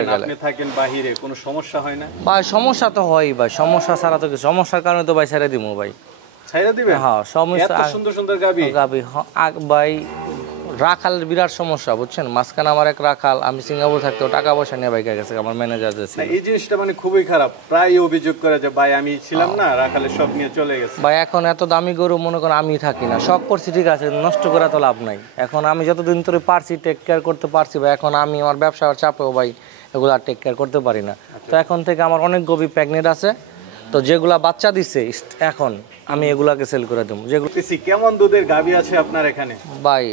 ধরতে গেলে। আপনি থাকেন বাহিরে, কোনো সমস্যা হয় না? ভাই সমস্যা তো হয়ই ভাই, সমস্যা ছাড়া তো সমস্যার কারণে তো ভাই ছেড়ে দিবো ভাই। ছাইরা দিবেন? হ্যাঁ সমস্যা। এত সুন্দর সুন্দর গাবি ভাই রাখালের বিরাট সমস্যা বুঝছেন। মাঝখানে আমার এক রাখাল, আমি সিঙ্গাপুর থাকতেও টাকা পয়সা নিয়ে বাইকে গেছে আমার ম্যানেজার যে ছিল। এই জিনিসটা মানে খুবই খারাপ, প্রায় অভিযোগ করে যে ভাই আমি ছিলাম না, রাখালের সব নিয়ে চলে গেছে। ভাই এখন এত দামি গরু মনে করেন আমি থাকি না, শখ করছি ঠিক আছে, নষ্ট করা তো লাভ নাই। এখন আমি যতদিন ধরে পারছি টেক কেয়ার করতে পারছি ভাই, এখন আমি আমার ব্যবসার চাপেও ভাই এগুলো আর টেক কেয়ার করতে পারি না। তো এখন থেকে আমার অনেক গভী প্রেগনেন্ট আছে, তো যেগুলা বাচ্চা দিচ্ছে এখন আমি এগুলাকে সেল করে দেবো। যেগুলো কেমন দুধের গাবি আছে আপনার এখানে? ভাই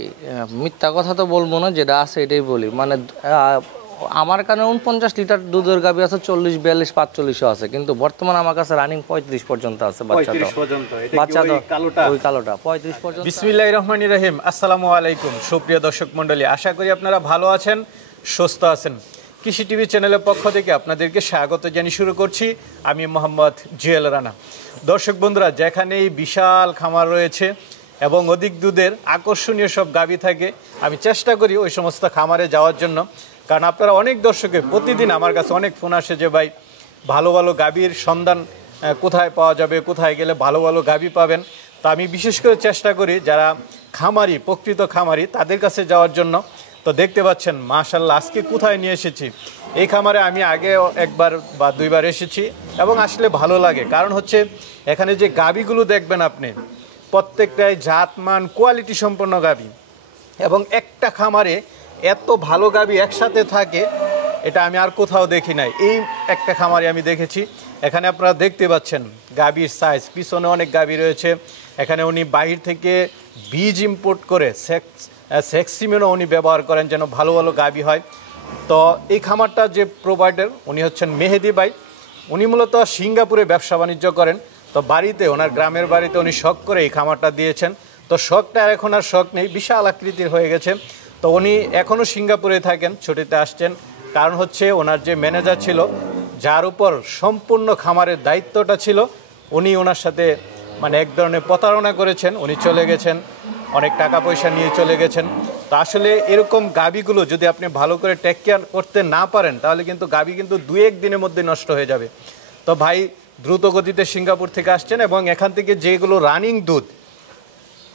মিথ্যা কথা তো বলবো না, যেটা আছে এটাই বলি। মানে আমার কারণে 49 লিটার দুধের গাবি আছে, 40, 42, 45 আছে, কিন্তু বর্তমানে আমার কাছে রানিং 35 পর্যন্ত আছে বাচ্চা। ওই কালোটা 35 পর্যন্ত। বিসমিল্লাহির রহমানির রহিম। আসসালামু আলাইকুম সুপ্রিয় দর্শক মণ্ডলী, আশা করি আপনারা ভালো আছেন, সুস্থ আছেন। কৃষি টিভি চ্যানেলের পক্ষ থেকে আপনাদেরকে স্বাগত জানিয়ে শুরু করছি আমি মোহাম্মদ জুয়েল রানা। দর্শক বন্ধুরা, যেখানেই বিশাল খামার রয়েছে এবং অধিক দুধের আকর্ষণীয় সব গাবি থাকে, আমি চেষ্টা করি ওই সমস্ত খামারে যাওয়ার জন্য। কারণ আপনারা অনেক দর্শকের প্রতিদিন আমার কাছে অনেক ফোন আসে যে ভাই ভালো ভালো গাবির সন্ধান কোথায় পাওয়া যাবে, কোথায় গেলে ভালো ভালো গাবি পাবেন। তো আমি বিশেষ করে চেষ্টা করি যারা খামারি, প্রকৃত খামারি, তাদের কাছে যাওয়ার জন্য। তো দেখতে পাচ্ছেন মাশাআল্লাহ আজকে কোথায় নিয়ে এসেছি। এই খামারে আমি আগে একবার বা দুইবার এসেছি এবং আসলে ভালো লাগে। কারণ হচ্ছে এখানে যে গাবিগুলো দেখবেন আপনি, প্রত্যেকটাই জাতমান কোয়ালিটি সম্পন্ন গাবি, এবং একটা খামারে এত ভালো গাবি একসাথে থাকে এটা আমি আর কোথাও দেখি নাই। এই একটা খামারে আমি দেখেছি। এখানে আপনারা দেখতে পাচ্ছেন গাবির সাইজ, পিছনে অনেক গাবি রয়েছে। এখানে উনি বাহির থেকে বীজ ইম্পোর্ট করে সেক্সিমেনও উনি ব্যবহার করেন যেন ভালো ভালো গাবি হয়। তো এই খামারটা যে প্রোভাইডার উনি হচ্ছেন মেহেদি ভাই। উনি মূলত সিঙ্গাপুরে ব্যবসা বাণিজ্য করেন। তো বাড়িতে ওনার গ্রামের বাড়িতে উনি শখ করে এই খামারটা দিয়েছেন। তো শখটা এখন আর শখ নেই, বিশাল আকৃতির হয়ে গেছে। তো উনি এখনও সিঙ্গাপুরে থাকেন, ছুটিতে আসছেন। কারণ হচ্ছে ওনার যে ম্যানেজার ছিল, যার উপর সম্পূর্ণ খামারের দায়িত্বটা ছিল, উনি ওনার সাথে মানে এক ধরনের প্রতারণা করেছেন। উনি চলে গেছেন, অনেক টাকা পয়সা নিয়ে চলে গেছেন। তো আসলে এরকম গাবিগুলো যদি আপনি ভালো করে টেক কেয়ার করতে না পারেন, তাহলে কিন্তু গাবি কিন্তু 2-1 দিনের মধ্যে নষ্ট হয়ে যাবে। তো ভাই দ্রুত গতিতে সিঙ্গাপুর থেকে আসছেন এবং এখান থেকে যেগুলো রানিং দুধ,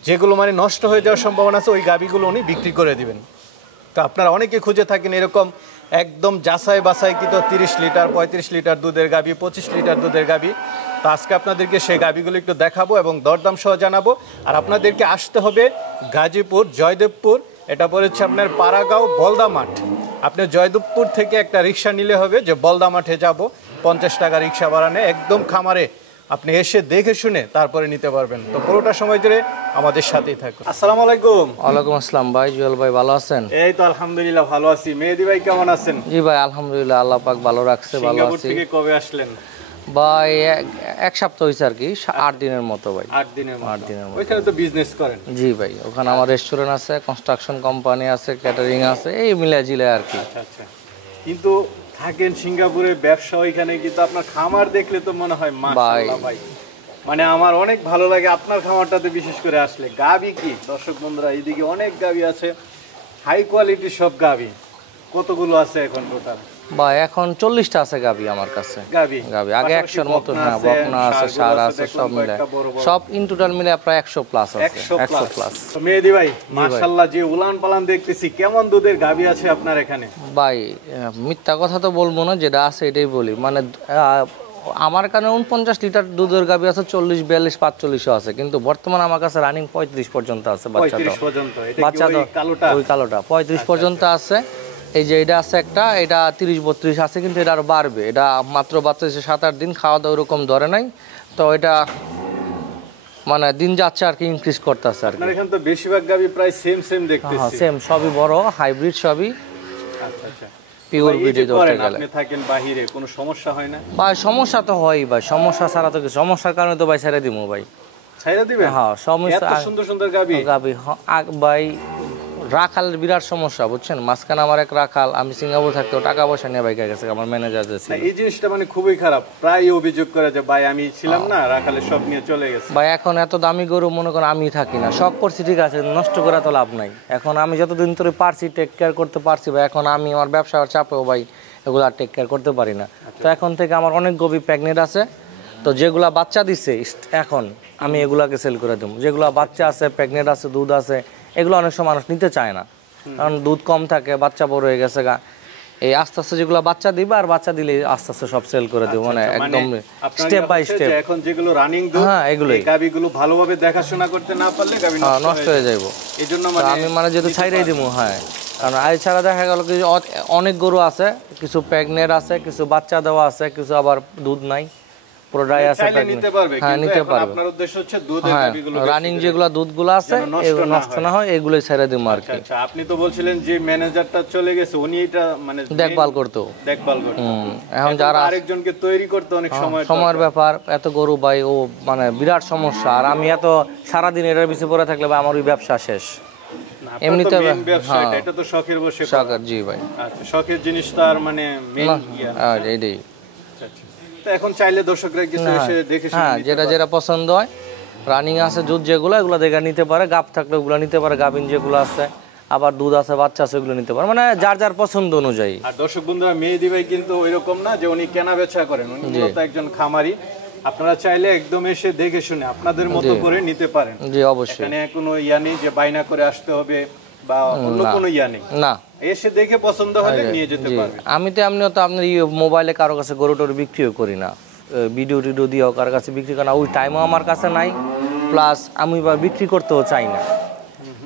যেগুলো মানে নষ্ট হয়ে যাওয়ার সম্ভাবনা আছে, ওই গাবিগুলো উনি বিক্রি করে দিবেন। তো আপনারা অনেকে খুঁজে থাকেন এরকম একদম যাচাই বাছাইকৃত 30 লিটার 35 লিটার দুধের গাবি, 25 লিটার দুধের গাবি। তো আজকে আপনাদেরকে সেই গাবিগুলো একটু দেখাবো এবং দরদাম সহ জানাবো। আর আপনাদেরকে আসতে হবে গাজীপুর জয়দেবপুর, এটা পড়েছে আপনার পাড়াগাঁও বলদা মাঠ। আপনি জয়দেবপুর থেকে একটা রিক্সা নিলে হবে যে বলদা মাঠে যাব, 50 টাকা রিক্সা ভাড়া নেয়, একদম খামারে আপনি এসে দেখে শুনে তারপরে নিতে পারবেন। তো পুরোটা সময় ধরে আমাদের সাথেই থাকুন। আসসালামু আলাইকুম। ওয়ালাইকুম আসসালাম ভাই। জুয়েল ভাই ভালো আছেন? এই তো আলহামদুলিল্লাহ ভালো আছি। মেহেদি ভাই কেমন আছেন? জি ভাই আলহামদুলিল্লাহ, আল্লাহ পাক ভালো রাখছে, ভালো সিঙ্গাপুর আছি। থেকে কবে আসলেন? ভাই এক সপ্তাহ হয়েছে আর কি, 8 দিনের মতো ভাই। 8 দিনের মতো। ওইখানে তো বিজনেস করেন? জি ভাই, ওখানে আমার রেস্টুরেন্ট আছে, কনস্ট্রাকশন কোম্পানি আছে, ক্যাটারিং আছে, এই মিলে জিলে আর কি। আচ্ছা। কিন্তু থাকেন সিঙ্গাপুরে, ব্যবসা ওইখানে, কিন্তু আপনার খামার দেখলে তো মনে হয় মাশাআল্লাহ ভাই, মানে আমার অনেক ভালো লাগে আপনার খামারটাতে বিশেষ করে আসলে। গাবি কি দর্শক বন্ধুরা, এইদিকে অনেক গাবি আছে, হাই কোয়ালিটির সব গাবি। কতগুলো আছে এখন টোটাল? ভাই এখন 40টা আছে গাবি আমার কাছে। গাবি আগে 100-এর মতো। হ্যাঁ, বকনা আছে, ষাঁড় আছে, সব মিলে, সব ইন টোটাল মিলে প্রায় 100 প্লাস আছে। 100 প্লাস। তো মেহেদি ভাই মাশাআল্লাহ যে উলান পালান দেখতেছি, কেমন দুধের গাবি আছে আপনার এখানে? ভাই মিথ্যা কথা তো বলবো না, যেটা আছে এটাই বলি। মানে আমার কারণে 49 লিটার দুধের গাবি আছে, 40, 42, 45 আছে, কিন্তু বর্তমানে আমার কাছে রানিং 35 পর্যন্ত আছে বাচ্চা। ওই কালোটা 35 পর্যন্ত আছে। এই যে এটা আছে একটা, এটা 30-32 আছে, কিন্তু এটা আরো বাড়বে। এটা মাত্র বাচ্চা 7-8 দিন, খাওয়া দাওয়া ওরকম ধরে নাই, তো এটা মানে দিন যাচ্ছে আর কি, ইনক্রিজ করতেছে আর কি। এখানে তো বেশিরভাগ গাবি প্রায় সেম দেখতেছি। হ্যাঁ সেম, সবই বড় হাইব্রিড, সবই আচ্ছা। পিওর ব্রিড ধরতে গেলে। আপনি থাকেন বাহিরে, কোনো সমস্যা হয় না? ভাই সমস্যা তো হয়ই ভাই, সমস্যা ছাড়া তো সমস্যার কারণে তো ভাই ছেড়ে দিবো ভাই। ছাইরা দিবেন? হ্যাঁ সমস্যা। এত সুন্দর সুন্দর গাবি ভাই রাখালের বিরাট সমস্যা বুঝছেন। মাঝখানে আমার এক রাখাল, আমি সিঙ্গাপুর থাকতেও টাকা পয়সা নিয়ে বাইকে গেছে আমার ম্যানেজার যে ছিল। এই জিনিসটা মানে খুবই খারাপ, প্রায় অভিযোগ করে যে ভাই আমি ছিলাম না, রাখালের সব নিয়ে চলে গেছে। ভাই এখন এত দামি গরু মনে করেন আমি থাকি না, শখ করছি ঠিক আছে, নষ্ট করা তো লাভ নাই। এখন আমি যতদিন ধরে পারছি টেক কেয়ার করতে পারছি ভাই, এখন আমি আমার ব্যবসার চাপেও ভাই এগুলো আর টেক কেয়ার করতে পারি না। তো এখন থেকে আমার অনেক গভী প্রেগনেন্ট আছে, তো যেগুলা বাচ্চা দিচ্ছে এখন আমি এগুলাকে সেল করে দেবো। যেগুলো বাচ্চা আছে, প্রেগনেন্ট আছে, দুধ আছে, এগুলো অনেক সময় মানুষ নিতে চায় না, কারণ দুধ কম থাকে, বাচ্চা বড় হয়ে গেছে গা। এই আস্তে আস্তে যেগুলো বাচ্চা দিবে আর বাচ্চা দিলে আস্তে আস্তে সব সেল করে দেবো, মানে একদম স্টেপ বাই স্টেপ। এখন যেগুলো রানিং দুধ, হ্যাঁ এগুলোই, গাবিগুলো ভালোভাবে দেখাশোনা করতে না পারলে গাবি নষ্ট হয়ে যাইব। এইজন্য আমি মানে যেহেতু ছাইড়াই দিব, হ্যাঁ, কারণ এছাড়া দেখা গেল কি অনেক গরু আছে, কিছু প্রেগনেন্ট আছে, কিছু বাচ্চা দেওয়া আছে, কিছু আবার দুধ নাই, পুরো ড্রাই আছে। নিতে পারবে, হ্যাঁ নিতে পারবে। আপনার উদ্দেশ্য হচ্ছে দুধের গাবিগুলো রানিং যেগুলো দুধগুলো আছে এগুলো নষ্ট না হয়, এগুলোই ছেড়ে দিব আর কি। আচ্ছা, আপনি তো বলছিলেন যে ম্যানেজারটা চলে গেছে, উনি এটা মানে দেখভাল করতো। এখন যারা আরেকজনকে তৈরি করতে অনেক সময়ের ব্যাপার, এত গরু ভাই ও মানে বিরাট সমস্যা। আর আমি এত সারাদিন এটার পিছিয়ে পড়ে থাকলে ভাই আমার ওই ব্যবসা শেষ। এমনিতে এটা তো শখের বসে শখের, জি ভাই। আচ্ছা, শখের জিনিস তো আর মানে মেইন এইটাই। তো এখন চাইলে দর্শকরা কিছু এসে দেখে হ্যাঁ যেটা যেটা পছন্দ হয়, রানিং আছে দুধ যেগুলো, এগুলো দেখে নিতে পারে। গাব থাকলে ওগুলো নিতে পারে, গাভিন যেগুলো আছে, আবার দুধ আছে, বাচ্চা আছে, ওগুলো নিতে পারে, মানে যার যার পছন্দ অনুযায়ী। আর দর্শক বন্ধুরা, মেহেদী ভাই কিন্তু ওইরকম না যে উনি কেনা বেচা করেন, উনি মূলত একজন খামারি। আপনারা চাইলে একদম এসে দেখে শুনে আপনাদের মতো করে নিতে পারেন। জি অবশ্যই, এখানে কোনো ইয়া নেই যে বাইনা করে আসতে হবে বা অন্য কোনো ইয়া নেই, না, এসে দেখে পছন্দ হলে নিয়ে যেতে পারবেন। আমি তো এমনিও তো আপনার মোবাইলে কারো কাছে গরু টরু বিক্রিও করি না, ভিডিও টিডিও দিয়েও কারো কাছে বিক্রি করি না, ওই টাইমও আমার কাছে নাই, প্লাস আমি বা বিক্রি করতেও চাই না।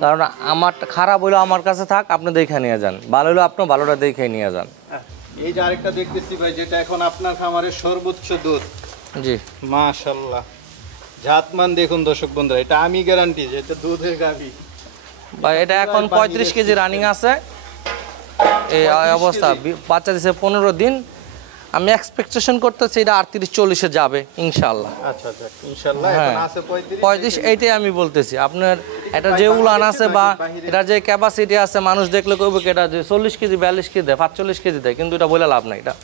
কারণ আমার খারাপ হইলেও আমার কাছে থাক, আপনি দেখে নিয়ে যান, ভালো হলেও আপনি ভালোটা দেখে নিয়ে যান। এই যে আরেকটা দেখতেছি ভাই, যেটা এখন আপনার খামারের সর্বোচ্চ দুধ। জি মাশাআল্লাহ, জাতমান দেখুন দর্শক বন্ধুরা, এটা আমি গ্যারান্টি যে এটা দুধের গাভী ভাই। এটা এখন 35 কেজি রানিং আছে এই অবস্থা, বাচ্চা দিছে 15 দিন। আমি এক্সপেকটেশন করতেছি এটা 38-40-এ যাবে ইনশাআল্লাহ। আচ্ছা আচ্ছা, ইনশাআল্লাহ। এখন আছে 35, এইটাই আমি বলতেছি। আপনার এটা যে উলান আছে বা এটা যে ক্যাপাসিটি আছে, মানুষ দেখলে কইবে কি এটা যে 40 কেজি 42 কেজি দেয়, 45 কেজি দেয়, কিন্তু এটা বলে লাভ নাই এটা,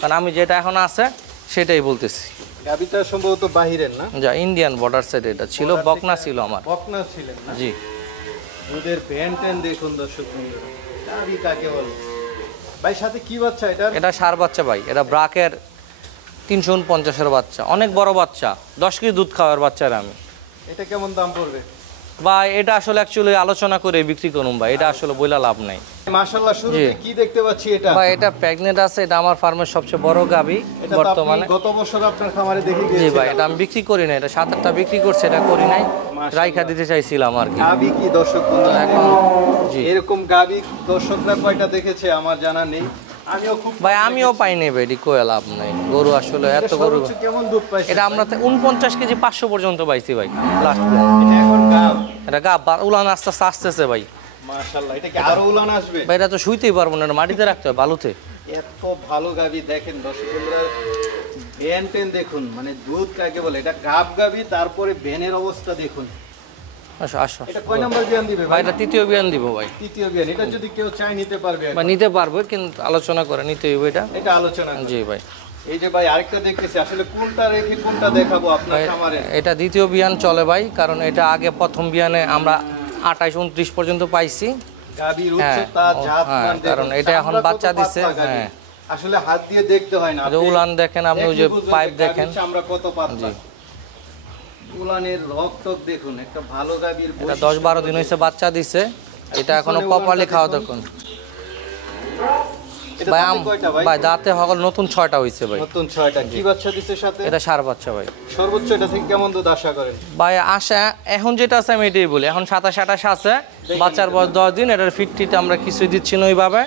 কারণ আমি যেটা এখন আছে সেটাই বলতেছি। গাভীটা সম্ভবত বাহিরের না, যা ইন্ডিয়ান বর্ডার সাইড এটা ছিল, বকনা ছিল আমার। বকনা ছিলেন না? জি। দুধের প্যান্টেন দেখুন দর্শক বন্ধুরা, গাভী কাকে বলে ভাই? সাথে কি বাচ্চা এটা? এটা সার বাচ্চা ভাই, এটা ব্রাকের 349-এর বাচ্চা, অনেক বড় বাচ্চা, 10 কেজি দুধ খাওয়ার বাচ্চারা আমি। এটা কেমন দাম পড়বে ভাই? এটা আসলে অ্যাকচুয়ালি আলোচনা করে বিক্রি করুন ভাই, এটা আসলে বইলা লাভ নাই। মাশাআল্লাহ, শুরুতে কি দেখতে পাচ্ছি এটা? ভাই এটা প্রেগন্যান্ট আছে, এটা আমার ফার্মের সবচেয়ে বড় গাভী বর্তমানে। গত বছর আপনার খামারে দেখে গিয়েছি। জি ভাই, এটা আমি বিক্রি করি না, এটা 7-8টা বিক্রি করছে, এটা করি নাই, রাইখা দিতে চাইছিলাম আর কি। গাভী কি দর্শক বন্ধুরা এখন জি এরকম গাভী দর্শকরা কয়টা দেখেছে আমার জানা নেই। আমিও খুব ভাই আমিও পাইনি ভাই, এটি কই লাভ নাই। গরু আসলে এত গরু, কেমন দুধ পাইছে এটা আমরা 49 কেজি 500 পর্যন্ত পাইছি ভাই লাস্ট। এটা এখন গাভ, এটা গাভ উলান আস্তে আস্তে আসতেছে ভাই। মাশাআল্লাহ, এটা কি আরো উলান আসবে ভাই? এটা তো শুইতেই পারবো না, মাটিতে রাখতে হয় বালুতে। এত ভালো গাভী দেখেন দর্শক বন্ধুরা, ভ্যান দেখুন, মানে দুধ কাকে বলে, এটা গাভ গাভী। তারপরে ভ্যানের অবস্থা দেখুন। আসো আসো, এটা কয় নাম্বার বিয়ান দিবে ভাই? এটা তৃতীয় বিয়ান দিব ভাই। তৃতীয় বিয়ান। এটা যদি কেউ চায় নিতে পারবে ভাই? নিতে পারবে, কিন্তু আলোচনা করে নিতে হইবে এটা। এটা আলোচনা। জি ভাই। এই যে ভাই আরেকটা দেখতেছি, আসলে কোনটা রেখে কোনটা দেখাবো আপনার খামারে? এটা দ্বিতীয় বিয়ান চলে ভাই, কারণ এটা আগে প্রথম বিয়ানে আমরা 28-29 পর্যন্ত পাইছি। গাভীর উচ্চতা, জাতমান, কারণ এটা এখন বাচ্চা দিছে। হ্যাঁ, আসলে হাত দিয়ে দেখতে হয় না, উলান দেখেন আপনি, ওই যে পাইপ দেখেন আমরা কত পাতলা। উলানের রক্ত দেখুন, একটা ভালো গাভীর এটা 10-12 দিন হইছে বাচ্চা দিছে, এটা এখনো প্রপারলি খাওয়া দেখুন ভাই। দাঁতে হল নতুন 6টা হইছে ভাই, নতুন 6টা। কি বাচ্চা দিছে সাথে? এটা সার বাচ্চা ভাই। সর্বোচ্চ এটা থেকে কেমন দুধ আশা করেন ভাই? আশা এখন যেটা আছে আমি এটাই বলি, এখন 27-28 আছে, বাচ্চার বয়স 10 দিন। এটার ফিটটিতে আমরা কিছুই দিচ্ছি না ওইভাবে,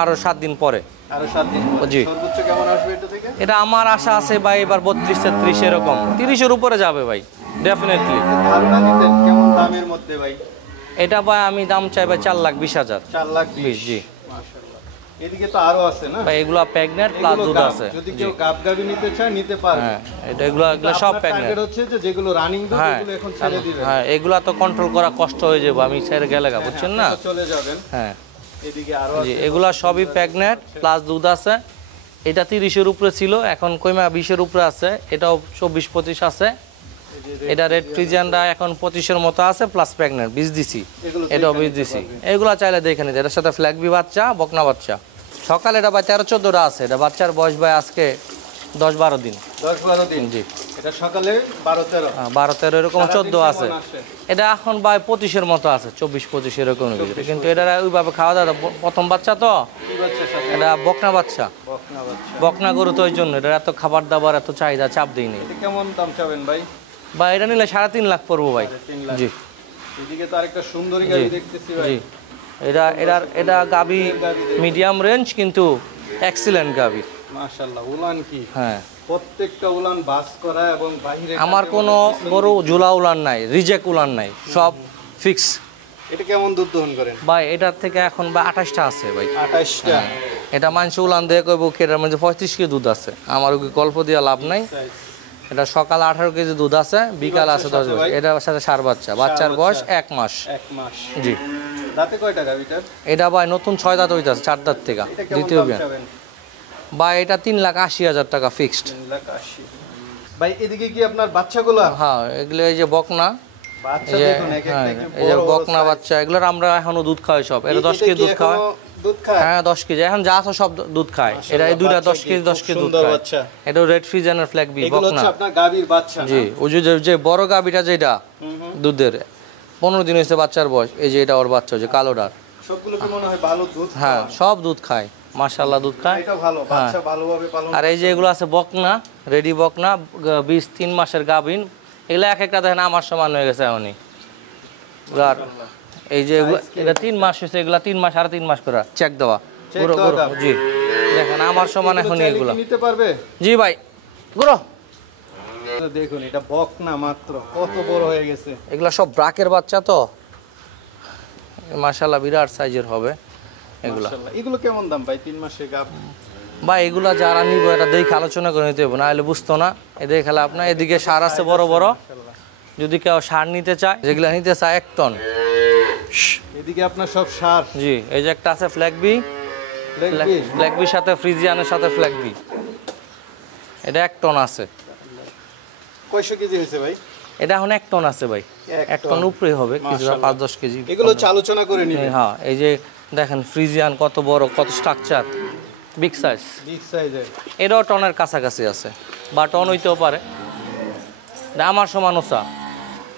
আরো 7 দিন পরে, আরো 7 দিন। জি। সর্বোচ্চ কেমন আসবে এটা থেকে? এটা আমার আশা আছে ভাই এবার 32-33 এরকম, 30-এর উপরে যাবে ভাই ডেফিনেটলি। ধারণা দিতেন কেমন দামের মধ্যে ভাই? এটা ভাই আমি দাম চাই ভাই 4,20,000। 4,20,000। জি। মাশাআল্লাহ, এদিকে তো আরো আছে না ভাই? এগুলা প্রেগন্যান্ট প্লাস দুধ আছে, যদি কেউ গাভী নিতে চায় নিতে পারবে। হ্যাঁ, এগুলা সব প্রেগন্যান্ট। টার্গেট হচ্ছে যে যেগুলো রানিং দুধ এগুলো এখন ছেড়ে দিবেন। হ্যাঁ, এগুলা তো কন্ট্রোল করা কষ্ট হয়ে যাবে, আমি ছেড়ে গেলে বুঝছেন না, চলে যাবেন। হ্যাঁ, এদিকে আরো জি। এগুলা সবই প্রেগন্যান্ট প্লাস দুধ আছে। এটা 30-এর উপরে ছিল, এখন কইমা 20-এর উপরে আছে। এটাও 24-25 আছে। এটা রেড ফ্রিজিয়ানটা এখন 25-এর মতো আছে, প্লাস প্রেগন্যান্ট 20 দিছি, এটাও 20 দিছি। এগুলা চাইলে দেখে নিতে। এটার সাথে ফ্ল্যাগবি বাচ্চা, বকনা বাচ্চা সকালে এটা ভাই 13-14টা আছে, এটা বাচ্চার বয়স ভাই আজকে 10-12 দিন। 10-12 দিন, জি। এটা সকালে 12-13, 12-13 এরকম 14 আছে। এটা এখন ভাই 25-এর মতো আছে, 24-25 এরকম ভিতরে। কিন্তু এটা ওইভাবে খাওয়া দাওয়া, প্রথম বাচ্চা তো, এটা বকনা বাচ্চা, বকনা গরু, তো ওই জন্য এটা এত খাবার দাবার এত চাহিদা চাপ দিইনি। কেমন দাম চাবেন ভাই? ভাই এটা নিলে 3.5 লাখ পড়বো ভাই। জি। এদিকে তো আরেকটা সুন্দরী গাবি দেখতেছি ভাই। জি, এটা গাবি মিডিয়াম রেঞ্জ কিন্তু এক্সিলেন্ট গাবি। মাশাআল্লাহ, উলান কি? হ্যাঁ, প্রত্যেকটা উলান বাস করা এবং বাইরে আমার কোনো গরু ঝোলা উলান নাই, রিজেক্ট উলান নাই, সব ফিক্স। এটা কেমন দুধ দহন করেন ভাই এটার থেকে এখন বা 28টা আছে ভাই। 28টা? এটা মানুষ উলান দিয়ে কইব কি এটার মধ্যে 35 কেজি দুধ আছে, আমার ওই গল্প দিয়ে লাভ নাই। এটা সকাল 18 কেজি দুধ আছে, বিকাল আছে 10 কেজি। এটার সাথে সার বাচ্চা, বাচ্চার বয়স 1 মাস। 1 মাস। জি। দাঁতে কয়টা গাবিটার? এটা ভাই নতুন 6 দাঁত হইতাছে, 4 দাঁত থেকে দ্বিতীয় বিয়ান। ভাই এটা 3,80,000 টাকা ফিক্সড। 3,80,000। ভাই এদিকে কি আপনার বাচ্চাগুলো? হ্যাঁ, এগুলো এই যে বকনা, বাচ্চা দেখুন, এক একটা কি এই যে বড় বকনা বাচ্চা, এগুলোর আমরা এখনো দুধ খাওয়াই সব। এটা 10 কেজি দুধ খাওয়ায়। দুধ খায়? হ্যাঁ 10 কেজি, এখন যা আছে সব দুধ খায়। এটা এই দুইটা 10 কেজি দুধ খায়। এটা রেড ফ্রিজিয়ানের ফ্ল্যাগ বি এগুলো বকনা। হচ্ছে আপনার গাবির বাচ্চা? জি, ওই যে বড় গাবিটা যেটা দুধের 15 দিন হয়েছে বাচ্চার বয়স, এই যে এটা ওর বাচ্চা, যে কালোটা। সবগুলো কি মনে হয় ভালো দুধ? হ্যাঁ, সব দুধ খায়, মাশাআল্লাহ দুধ খায়। এটা ভালো, বাচ্চা ভালোভাবে পালন। আর এই যে এগুলো আছে বকনা, রেডি বকনা, 23 মাসের গাবিন। এগুলো এক একটা দেখেন আমার সমান হয়ে গেছে এখনই। আর এই যে এটা 3 মাস হয়েছে, এগুলা 3 মাস, 3.5 মাস করে চেক দেওয়া পুরো গরু। জি, দেখেন আমার সমান এখনই এগুলো নিতে পারবে। জি ভাই, গরু দেখুন, এটা বকনা মাত্র কত বড় হয়ে গেছে। এগুলা সব ব্রাকের বাচ্চা তো, মাশাআল্লাহ বিরাট সাইজের হবে এগুলা। এগুলো কেমন দাম ভাই? 3 মাসের গাব ভাই এগুলা যারা নিব এটা দেখে আলোচনা করে নিতে হবে, না হলে বুঝতো না। এদিকে খেলা আপনার, এদিকে সার আছে বড় বড়, যদি কেউ সার নিতে চায়, যেগুলা নিতে চায় 1 টন। এদিকে আপনার সব সার। জি, এই যে একটা আছে ফ্ল্যাগ বি, ফ্ল্যাগ বির সাথে ফ্রিজিয়ানের সাথে ফ্ল্যাগ বি, এটা 1 টন আছে। কয়শো কেজি হয়েছে ভাই? এটা এখন 1 টন আছে ভাই, 1 টন উপরে হবে, কিছুটা 5-10 কেজি। এগুলো হচ্ছে আলোচনা করে নিবে। হ্যাঁ, এই যে দেখেন ফ্রিজিয়ান কত বড়, কত স্ট্রাকচার, বিগ সাইজ। বিগ সাইজের। এটাও টনের কাছাকাছি আছে, বা টন হইতেও পারে। এটা আমার সমান ওসা।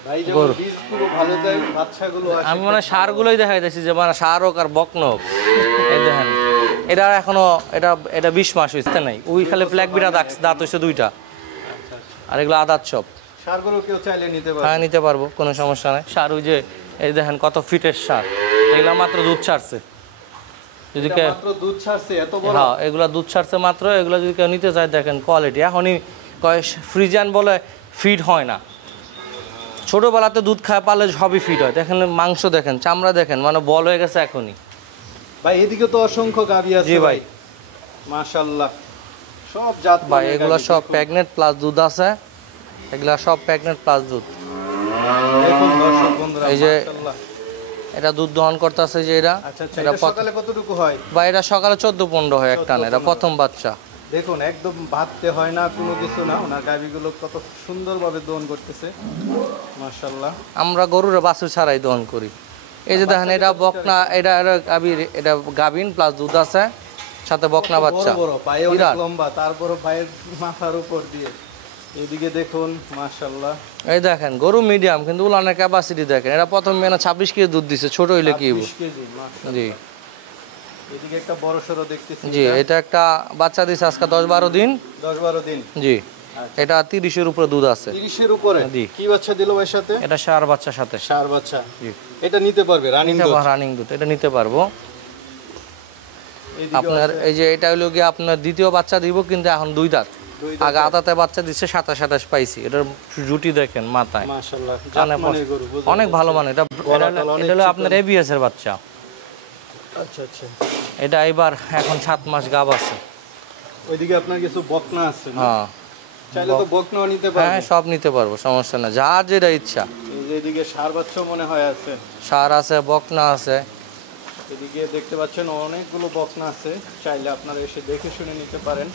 ভাই যেমন বীজগুলো ভালো দেয়, বাচ্চাগুলো আসে। আমি মানে সারগুলোই দেখাইতেছি, যে মানে সার হোক আর বকন হোক। এই দেখেন এটা এখনো এটা 20 মাস হইতে নাই। ওই খালি ফ্ল্যাগ বিরা দাঁত হইছে 2টা, আর এগুলো আদাত সব। সারগুলো কেউ চাইলে নিতে পারবে? হ্যাঁ, নিতে পারবো, কোনো সমস্যা নাই। সার ওই যে এই দেখেন কত ফিটের সার, এগুলা মাত্র দুধ ছাড়ছে। যদি কেউ মাত্র দুধ ছাড়ছে এত বড়? হ্যাঁ, এগুলা দুধ ছাড়ছে মাত্র। এগুলো যদি কেউ নিতে চায়, দেখেন কোয়ালিটি। এখনই কয় ফ্রিজিয়ান বলে ফিট হয় না, ছোটবেলাতে দুধ খায় পারলে সবই ফিট হয়। দেখেন মাংস দেখেন, চামড়া দেখেন, মানে বল হয়ে গেছে এখনই। ভাই এদিকে তো অসংখ্য গাভী আছে। জি ভাই, মাশাআল্লাহ, সব জাত ভাই এগুলো সব প্রেগনেন্ট প্লাস দুধ আছে, এগুলা সব প্রেগনেন্ট প্লাস দুধ। দেখুন দর্শক বন্ধুরা, এই যে মাশাআল্লাহ, এটা দুধ দহন করতেছে যে এটা। আচ্ছা আচ্ছা, এটা সকালে কতটুকু হয় ভাই? এটা সকালে 14-15 হয় একটা, এটা প্রথম বাচ্চা। দেখুন একদম ভাবতে হয় না, কোনো কিছু না। ওনার গাভীগুলো কত সুন্দরভাবে দহন করতেছে, মাশাআল্লাহ। আমরা গরুর বাছুর ছাড়াই দহন করি। এই যে দেখেন এটা বকনা, এটা এটা গাভিন প্লাস দুধ আছে, সাথে বকনা বাচ্চা। বড় পায়ে অনেক লম্বা, তারপর পায়ের মাথার উপর দিয়ে। এদিকে দেখুন মাশাআল্লাহ, এই দেখেন গরু মিডিয়াম, কিন্তু উলানের ক্যাপাসিটি দেখেন। এটা প্রথম মেনে 26 কেজি দুধ দিছে, ছোট হইলে কি হইব? 20 কেজি, মাশাআল্লাহ। জি এদিকে একটা বড় সরো দেখতেছি। জি, এটা একটা বাচ্চা দিছে আজকে 10-12 দিন। 10-12 দিন। জি, এটা 30-এর উপরে দুধ আছে। 30-এর উপরে? জি। কি বাচ্চা দিল ভাই সাথে? এটা সার বাচ্চার সাথে। সার বাচ্চা। জি, এটা নিতে পারবে রানিং দুধ? রানিং দুধ, এটা নিতে পারবো। আপনার এই যে এটা হলো গিয়ে আপনার দ্বিতীয় বাচ্চা দিব, কিন্তু এখন 2 দাঁত। আগে আদাতে বাচ্চা দিচ্ছে 27-28 পাইছি। এটার জুটি দেখেন মাথায়, মাশাআল্লাহ, অনেক ভালো মানে। এটা হলো আপনার এবিএস এর বাচ্চা। আচ্ছা আচ্ছা, এটা এবার এখন 7 মাস গাব আছে। ওইদিকে আপনার কিছু বকনা আছে? হ্যাঁ, চাইলে তো বকনাও নিতে পারবে। হ্যাঁ, সব নিতে পারবো, সমস্যা না, যার যেটা ইচ্ছা। এই যে এদিকে সার বাচ্চা মনে হয় আছে। সার আছে, বকনা আছে। এদিকে দেখতে পাচ্ছেন অনেকগুলো বকনা আছে, চাইলে আপনারা এসে দেখে শুনে নিতে পারেন।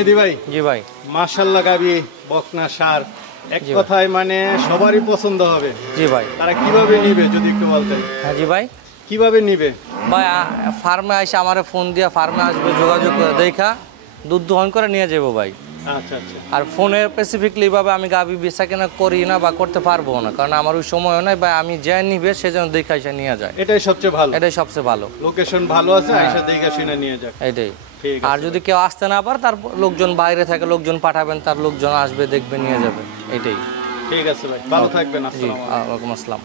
এদি ভাই। জি ভাই, মাশাআল্লাহ, গাবি বকনা সার এক কথায় মানে সবারই পছন্দ হবে। জি ভাই। তারা কিভাবে নিবে যদি একটু বলতেন? হ্যাঁ জি ভাই, কিভাবে নিবে? ভাই ফার্মে এসে আমার ফোন দিয়ে ফার্মে আসবে, যোগাযোগ করে দেখা দুধ দহন করে নিয়ে যাবো ভাই। আচ্ছা আচ্ছা। আর ফোনে স্পেসিফিকলি ভাবে আমি গাভী বেচা কেনা করি না বা করতে পারবো না, কারণ আমার ওই সময়ও নাই, বা আমি যে নিবে সে যেন দেখা এসে নিয়ে যায়, এটাই সবচেয়ে ভালো, এটাই সবচেয়ে ভালো। লোকেশন ভালো আছে, আইসা দেখে শুনে নিয়ে যাক। এটাই। ঠিক আর যদি কেউ আসতে না পারে, তার লোকজন বাইরে থাকে, লোকজন পাঠাবেন, তার লোকজন আসবে, দেখবে, নিয়ে যাবে, এটাই। ঠিক আছে ভাই, ভালো থাকবেন। জি, আসসালামু আলাইকুম। ওয়ালাইকুম আসসালাম।